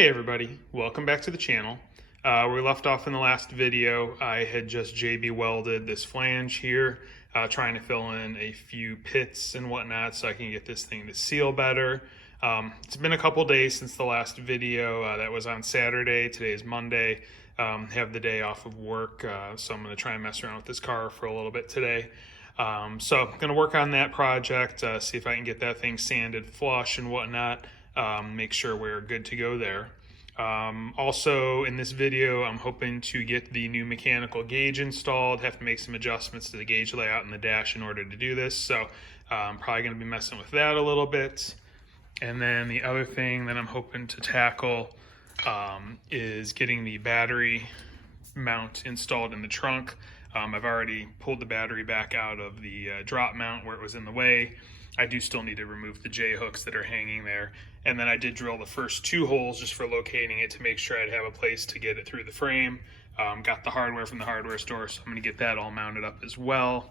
Hey everybody, welcome back to the channel. We left off in the last video. I had just JB welded this flange here, trying to fill in a few pits and whatnot so I can get this thing to seal better. It's been a couple days since the last video. That was on Saturday. Today is Monday. Have the day off of work, so I'm going to try and mess around with this car for a little bit today. So I'm going to work on that project, see if I can get that thing sanded flush and whatnot. Make sure we're good to go there. Also in this video, I'm hoping to get the new mechanical gauge installed. Have to make some adjustments to the gauge layout in the dash in order to do this. So I'm probably going to be messing with that a little bit. And then the other thing that I'm hoping to tackle is getting the battery mount installed in the trunk. I've already pulled the battery back out of the drop mount where it was in the way. I do still need to remove the J-hooks that are hanging there. And then I did drill the first 2 holes just for locating it to make sure I'd have a place to get it through the frame. Got the hardware from the hardware store, so I'm going to get that all mounted up as well.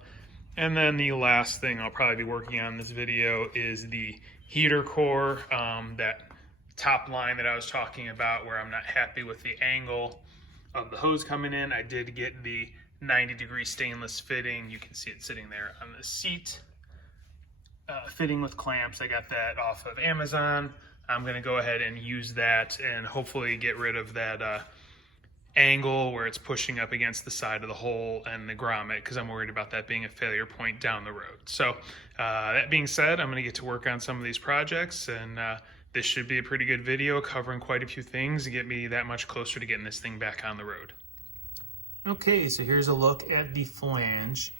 And then the last thing I'll probably be working on in this video is the heater core, that top line that I was talking about where I'm not happy with the angle of the hose coming in. I did get the 90-degree stainless fitting. You can see it sitting there on the seat. Fitting with clamps. I got that off of Amazon. I'm going to go ahead and use that and hopefully get rid of that angle where it's pushing up against the side of the hole and the grommet, because I'm worried about that being a failure point down the road. So that being said, I'm going to get to work on some of these projects, and this should be a pretty good video covering quite a few things to get me that much closer to getting this thing back on the road. Okay, so here's a look at the flange.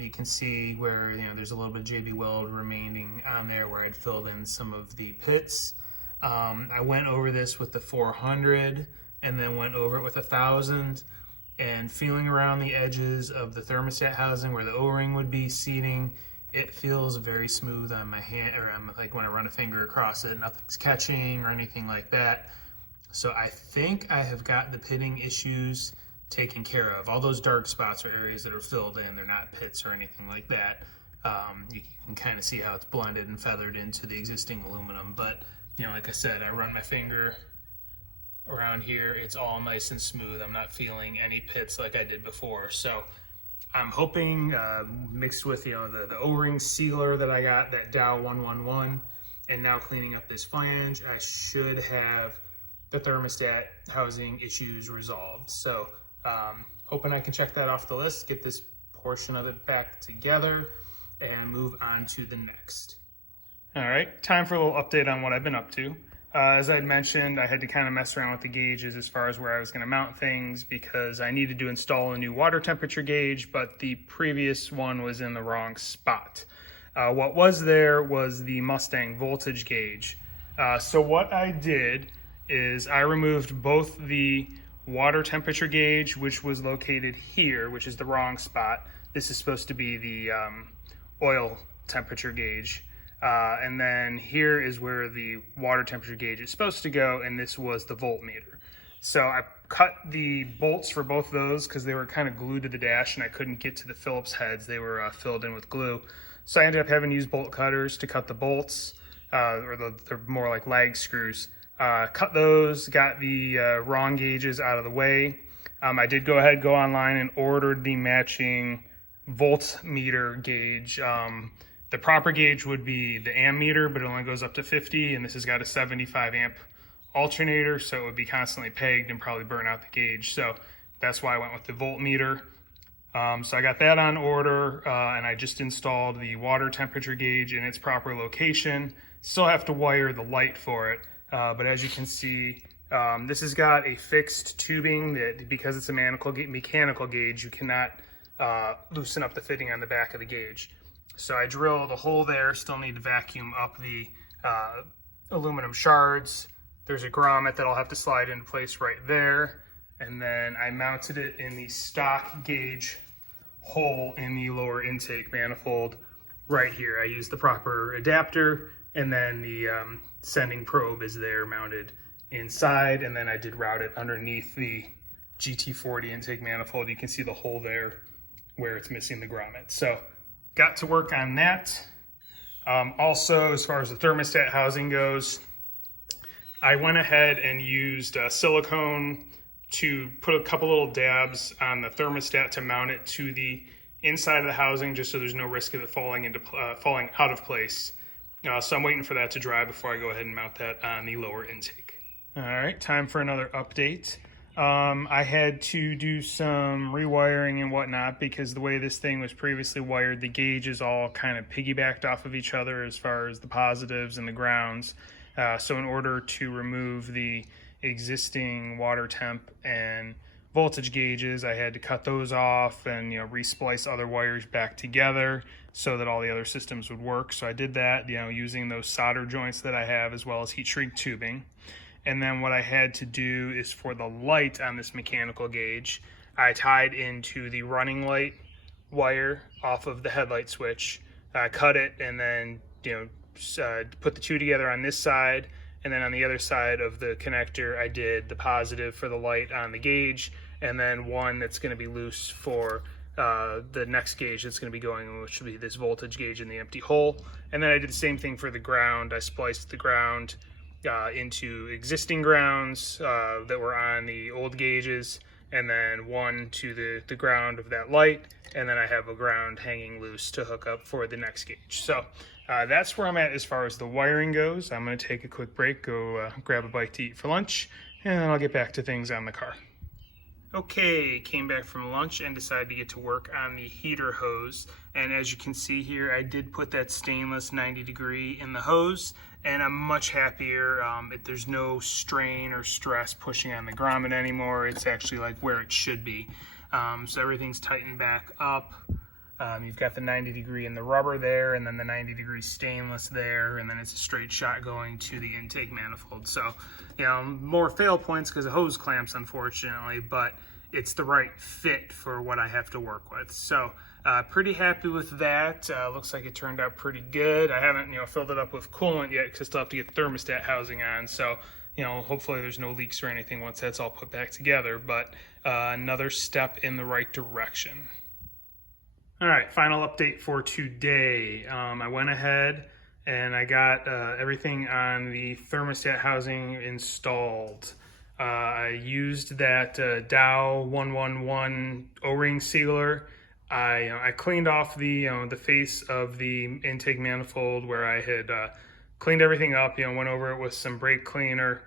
You can see where, there's a little bit of JB Weld remaining on there where I'd filled in some of the pits. I went over this with the 400 and then went over it with 1,000, and feeling around the edges of the thermostat housing where the O-ring would be seating, it feels very smooth on my hand, or like when I run a finger across it, nothing's catching or anything like that. So I think I have got the pitting issues taken care of. All those dark spots are areas that are filled in. They're not pits or anything like that. You can kind of see how it's blended and feathered into the existing aluminum. But, like I said, I run my finger around here. It's all nice and smooth. I'm not feeling any pits like I did before. So I'm hoping, mixed with, the O-ring sealer that I got, that Dow 111, and now cleaning up this flange, I should have the thermostat housing issues resolved. So hoping I can check that off the list, get this portion of it back together, and move on to the next. All right, time for a little update on what I've been up to. As I'd mentioned, I had to kind of mess around with the gauges as far as where I was going to mount things because I needed to install a new water temperature gauge, but the previous one was in the wrong spot. What was there was the Mustang voltage gauge. So what I did is I removed both the water temperature gauge, which was located here, which is the wrong spot. This is supposed to be the oil temperature gauge. And then here is where the water temperature gauge is supposed to go, and this was the voltmeter. So I cut the bolts for both of those because they were kind of glued to the dash and I couldn't get to the Phillips heads. They were filled in with glue. So I ended up having to use bolt cutters to cut the bolts, they're more like lag screws. Cut those, got the wrong gauges out of the way. I did go online and ordered the matching voltmeter gauge. The proper gauge would be the ammeter, but it only goes up to 50, and this has got a 75 amp alternator, so it would be constantly pegged and probably burn out the gauge. So that's why I went with the voltmeter. So I got that on order, and I just installed the water temperature gauge in its proper location. Still have to wire the light for it. But as you can see, this has got a fixed tubing that, because it's a mechanical gauge, you cannot loosen up the fitting on the back of the gauge. So I drilled a hole there, still need to vacuum up the aluminum shards. There's a grommet that I'll have to slide into place right there. And then I mounted it in the stock gauge hole in the lower intake manifold right here. I used the proper adapter, and then the sending probe is there mounted inside, and then I did route it underneath the GT40 intake manifold. You can see the hole there where it's missing the grommet. So got to work on that. Also, as far as the thermostat housing goes, I went ahead and used silicone to put a couple little dabs on the thermostat to mount it to the inside of the housing, just so there's no risk of it falling out of place. So I'm waiting for that to dry before I go ahead and mount that on the lower intake. All right, time for another update. I had to do some rewiring and whatnot because the way this thing was previously wired, the gauges all kind of piggybacked off of each other as far as the positives and the grounds. So in order to remove the existing water temp and voltage gauges, I had to cut those off and resplice other wires back together so that all the other systems would work. So I did that, using those solder joints that I have as well as heat shrink tubing. And then what I had to do is for the light on this mechanical gauge, I tied into the running light wire off of the headlight switch, cut it, and then put the two together on this side, and then on the other side of the connector I did the positive for the light on the gauge, and then one that's going to be loose for the next gauge that's going to be going, which will be this voltage gauge in the empty hole. And then I did the same thing for the ground. I spliced the ground into existing grounds that were on the old gauges, and then one to the ground of that light, and then I have a ground hanging loose to hook up for the next gauge. So that's where I'm at as far as the wiring goes. I'm going to take a quick break, go grab a bite to eat for lunch, and then I'll get back to things on the car. Okay, came back from lunch and decided to get to work on the heater hose. And as you can see here, I did put that stainless 90 degree in the hose, and I'm much happier. There's no strain or stress pushing on the grommet anymore. It's actually like where it should be. So everything's tightened back up. You've got the 90 degree in the rubber there, and then the 90 degree stainless there, and then it's a straight shot going to the intake manifold. So, more fail points because of hose clamps, unfortunately, but it's the right fit for what I have to work with. So, pretty happy with that. Looks like it turned out pretty good. I haven't, filled it up with coolant yet because I still have to get thermostat housing on. So, hopefully there's no leaks or anything once that's all put back together, but another step in the right direction. All right, final update for today. I went ahead and I got everything on the thermostat housing installed. I used that Dow 111 O-ring sealer. I cleaned off the face of the intake manifold where I had cleaned everything up. Went over it with some brake cleaner.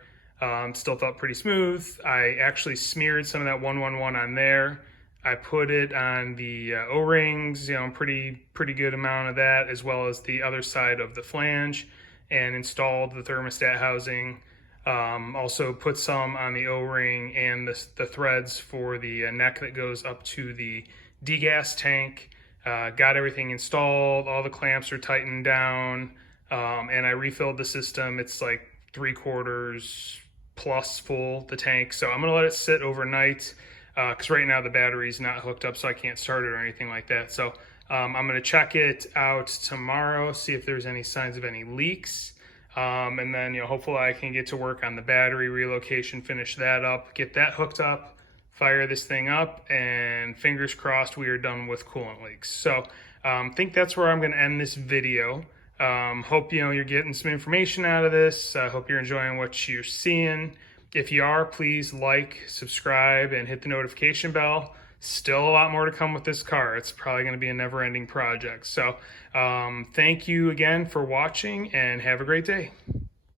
Still felt pretty smooth. I actually smeared some of that 111 on there. I put it on the O-rings, pretty good amount of that, as well as the other side of the flange, and installed the thermostat housing. Also put some on the O-ring and the threads for the neck that goes up to the degas tank. Got everything installed, all the clamps are tightened down, and I refilled the system. It's like 3/4 plus full, the tank. So I'm gonna let it sit overnight, because right now the battery's not hooked up, so I can't start it or anything like that. So I'm going to check it out tomorrow, see if there's any signs of any leaks. And then, hopefully I can get to work on the battery relocation, finish that up, get that hooked up, fire this thing up, and fingers crossed we are done with coolant leaks. So I think that's where I'm going to end this video. Hope, you're getting some information out of this. I hope you're enjoying what you're seeing. If you are, please like, subscribe, and hit the notification bell. Still a lot more to come with this car. It's probably going to be a never-ending project. So thank you again for watching, and have a great day.